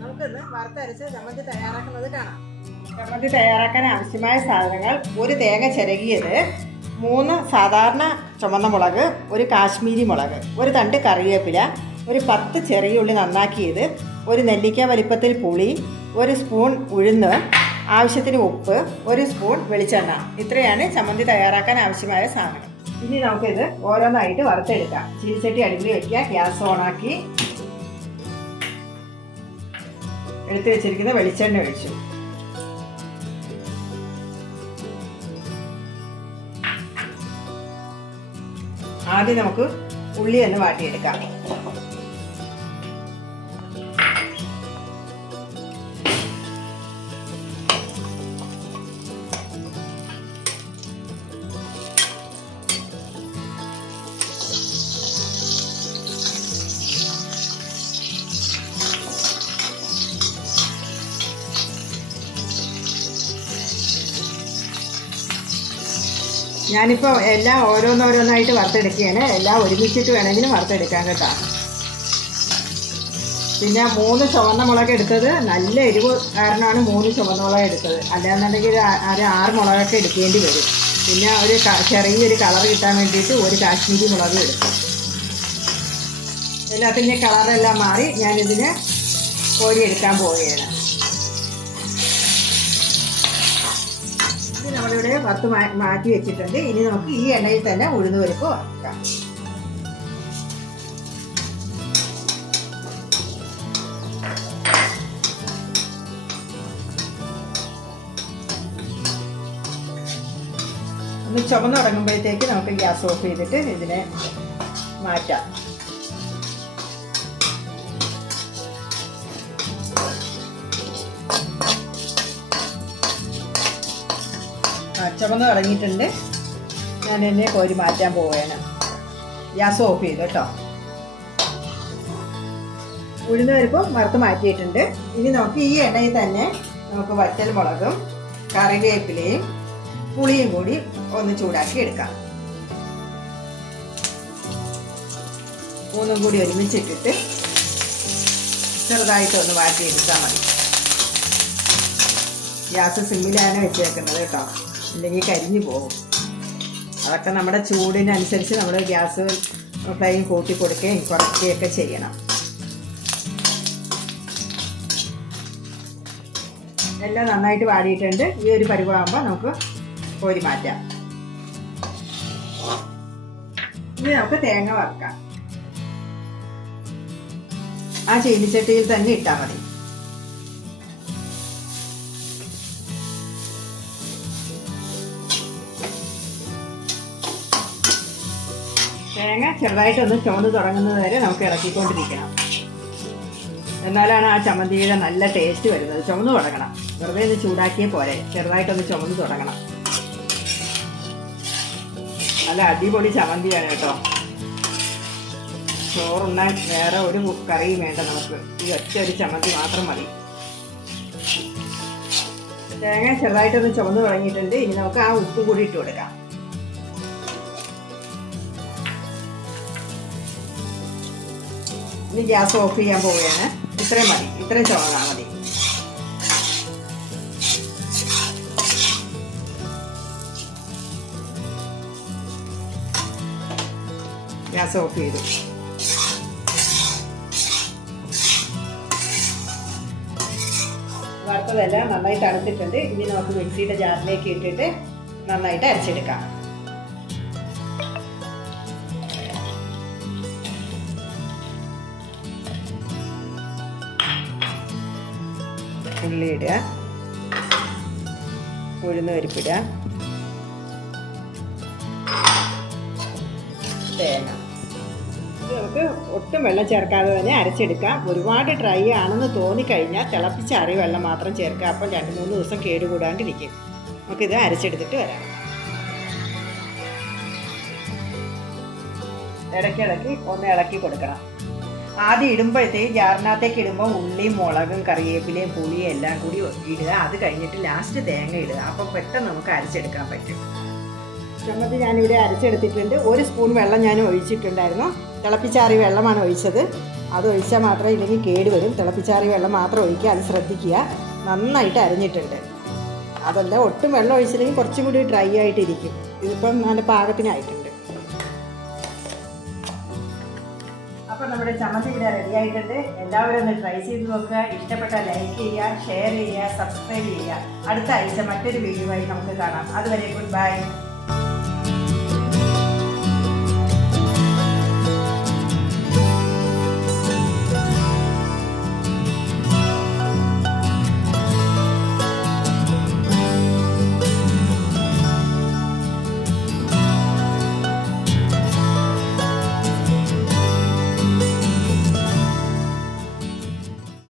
നമുക്കിന്ന് വറുത്തരച്ച് ചമ്മന്തി തയ്യാറാക്കുന്നത് കാണാം. ചമ്മന്തി തയ്യാറാക്കാൻ ആവശ്യമായ സാധനങ്ങൾ: ഒരു തേങ്ങ ചിരകിയത്, 3 സാധാരണ ചുവന്ന മുളക്, ഒരു കാശ്മീരി മുളക്, ഒരു തണ്ട് കറിവേപ്പില, ഒരു 10 ചെറിയ ഉള്ളി നന്നാക്കിയത്, ഒരു നെല്ലിക്ക വലിപ്പത്തിൽ പുളി, ഒരു സ്പൂൺ ഉഴുന്ന്, ആവശ്യത്തിന് ഉപ്പ്, ഒരു സ്പൂൺ വെളിച്ചെണ്ണ. ഇത്രയാണ് ചമ്മന്തി തയ്യാറാക്കാൻ ആവശ്യമായ സാധനങ്ങൾ. ഇനി നമുക്കിത് ഓരോന്നായിട്ട് വറുത്തെടുക്കാം. ചീനിച്ചട്ടി അടുപ്പിൽ വയ്ക്കുക. ഗ്യാസ് ഓണാക്കി എടുത്തു വെച്ചിരിക്കുന്ന വെളിച്ചെണ്ണ ഒഴിച്ചു. ആദ്യം നമുക്ക് ഉള്ളി ഒന്ന് വാട്ടിയെടുക്കാം. ഞാനിപ്പോൾ എല്ലാം ഓരോന്നോരോന്നായിട്ട് വറുത്തെടുക്കുകയാണ്. എല്ലാം ഒരുമിച്ചിട്ട് വേണമെങ്കിലും വറുത്തെടുക്കാൻ കേട്ടോ. പിന്നെ 3 ചുവന്ന മുളക് എടുത്തത് നല്ല എരിവ് കാരണമാണ് 3 ചുവന്ന മുളക് എടുത്തത്. അല്ലാന്നുണ്ടെങ്കിൽ ഒരു 6 മുളകൊക്കെ എടുക്കേണ്ടി വരും. പിന്നെ ഒരു ചെറിയൊരു കളർ കിട്ടാൻ വേണ്ടിയിട്ട് ഒരു കാശ്മീരി മുളക് എടുക്കും. എല്ലാത്തിൻ്റെ കളറെല്ലാം മാറി ഞാനിതിന് കോരിയെടുക്കാൻ പോവുകയാണ്. നമ്മളിവിടെ വറുത്ത് മാറ്റി വെച്ചിട്ടുണ്ട്. ഇനി നമുക്ക് ഈ എണ്ണയിൽ തന്നെ ഉഴുന്ന് പരിപ്പ് വറുക്കാം. ഒന്ന് ചുമന്ന് തുടങ്ങുമ്പോഴത്തേക്ക് നമുക്ക് ഗ്യാസ് ഓഫ് ചെയ്തിട്ട് ഇതിനെ മാറ്റാം. ചുമന്ന് തുടങ്ങിയിട്ടുണ്ട്. ഞാൻ എന്നെ കോരി മാറ്റാൻ പോവുകയാണ്. ഗ്യാസ് ഓഫ് ചെയ്തു കേട്ടോ. ഉഴുന്ന് പരിപ്പും വറുത്ത് മാറ്റിയിട്ടുണ്ട്. ഇനി നമുക്ക് ഈ എണ്ണയിൽ തന്നെ നമുക്ക് വറ്റൽ മുളകും കറിവേപ്പിലയും പുളിയും കൂടി ഒന്ന് ചൂടാക്കി എടുക്കാം. 3 കൂടി ഒരുമിച്ചിട്ടിട്ട് ചെറുതായിട്ടൊന്ന് വാട്ടിയെടുത്താൽ മതി. ഗ്യാസ് സിമ്മിലാണ് വെച്ചേക്കുന്നത് കേട്ടോ, ഇല്ലെങ്കിൽ കരിഞ്ഞു പോകും. അതൊക്കെ നമ്മുടെ ചൂടിനനുസരിച്ച് നമ്മൾ ഗ്യാസ് ഫ്ലെയിം കൂട്ടി കൊടുക്കുകയും കുറയ്ക്കുകയൊക്കെ ചെയ്യണം. എല്ലാം നന്നായിട്ട് വാടിയിട്ടുണ്ട്. ഈ ഒരു പരുവാകുമ്പോൾ നമുക്ക് കോരി മാറ്റാം. ഇനി നമുക്ക് തേങ്ങ വറുക്കാം. ആ ചീനിച്ചട്ടിയിൽ തന്നെ ഇട്ടാൽ മതി. തേങ്ങ ചെറുതായിട്ടൊന്ന് ചുവന്ന് തുടങ്ങുന്നത് വരെ നമുക്ക് ഇളക്കിക്കൊണ്ടിരിക്കണം. എന്നാലാണ് ആ ചമ്മന്തിയുടെ നല്ല ടേസ്റ്റ് വരുന്നത്. ചുവന്ന് തുടങ്ങണം. വെറുതെ ഒന്ന് ചൂടാക്കിയേ പോരെ, ചെറുതായിട്ടൊന്ന് ചുവന്ന് തുടങ്ങണം. നല്ല അടിപൊളി ചമ്മന്തിയാണ് കേട്ടോ. ചോറുണ്ണാൻ വേറെ ഒരു കറിയും വേണ്ട. നമുക്ക് ഈ ഒറ്റ ഒരു ചമ്മന്തി മാത്രം മതി. തേങ്ങ ചെറുതായിട്ടൊന്ന് ചുവന്ന് തുടങ്ങിയിട്ടുണ്ട്. ഇനി നമുക്ക് ആ ഉപ്പ് കൂടി ഇട്ട് കൊടുക്കാം. ഇനി ഗ്യാസ് ഓഫ് ചെയ്യാൻ പോവുകയാണ്. ഇത്രയും മതി, ഇത്രയും ചുവന്നാൽ മതി. ഗ്യാസ് ഓഫ് ചെയ്തു. വറുത്തതെല്ലാം നന്നായി തണുത്തിട്ടുണ്ട്. ഇനി നമുക്ക് മിക്സിയുടെ ജാറിലേക്ക് ഇട്ടിട്ട് നന്നായിട്ട് അരച്ചെടുക്കാം. ഉള്ളി ഇടുക, ഉഴുന്ന് പരിപ്പിടുക, തേങ്ങ. ഇത് നമുക്ക് ഒട്ടും വെള്ളം ചേർക്കാതെ തന്നെ അരച്ചെടുക്കാം. ഒരുപാട് ഡ്രൈ ആണെന്ന് തോന്നിക്കഴിഞ്ഞാൽ തിളപ്പിച്ചാറിയ വെള്ളം മാത്രം ചേർക്കുക. അപ്പം 2-3 ദിവസം കേടുകൂടാണ്ടിരിക്കും. നമുക്കിത് അരച്ചെടുത്തിട്ട് വരാം. ഇടയ്ക്കിടയ്ക്ക് ഒന്ന് ഇളക്കി കൊടുക്കണം. ആദ്യം ഇടുമ്പോഴത്തേക്ക് ജാറിനകത്തേക്ക് ഇടുമ്പോൾ ഉള്ളിയും മുളകും കറിവേപ്പിലയും പുളിയും എല്ലാം കൂടി ഇടുക. അത് കഴിഞ്ഞിട്ട് ലാസ്റ്റ് തേങ്ങ ഇടുക. അപ്പം പെട്ടെന്ന് നമുക്ക് അരച്ചെടുക്കാൻ പറ്റും. ചമ്മന്തി ഞാനിവിടെ അരച്ചെടുത്തിട്ടുണ്ട്. 1 സ്പൂൺ വെള്ളം ഞാൻ ഒഴിച്ചിട്ടുണ്ടായിരുന്നു. തിളപ്പിച്ചാറിയ വെള്ളമാണ് ഒഴിച്ചത്. അത് ഒഴിച്ചാൽ മാത്രമേ ഇല്ലെങ്കിൽ കേടുവരും. തിളപ്പിച്ചാറിയ വെള്ളം മാത്രം ഒഴിക്കുക, അത് ശ്രദ്ധിക്കുക. നന്നായിട്ട് അരിഞ്ഞിട്ടുണ്ട്. അതല്ല, ഒട്ടും വെള്ളം ഒഴിച്ചില്ലെങ്കിൽ കുറച്ചും കൂടി ഡ്രൈ ആയിട്ടിരിക്കും. ഇതിപ്പം നല്ല പാകത്തിനായിട്ടുണ്ട്. അപ്പം നമ്മുടെ ചമ്മന്തി ഇവിടെ റെഡി ആയിട്ടുണ്ട്. എല്ലാവരും ഒന്ന് ട്രൈ ചെയ്ത് നോക്കുക. ഇഷ്ടപ്പെട്ടാൽ ലൈക്ക് ചെയ്യുക, ഷെയർ ചെയ്യുക, സബ്സ്ക്രൈബ് ചെയ്യുക. അടുത്ത ആഴ്ച മറ്റൊരു വീഡിയോ ആയി നമുക്ക് കാണാം. അതുവരെ ഗുഡ് ബൈ.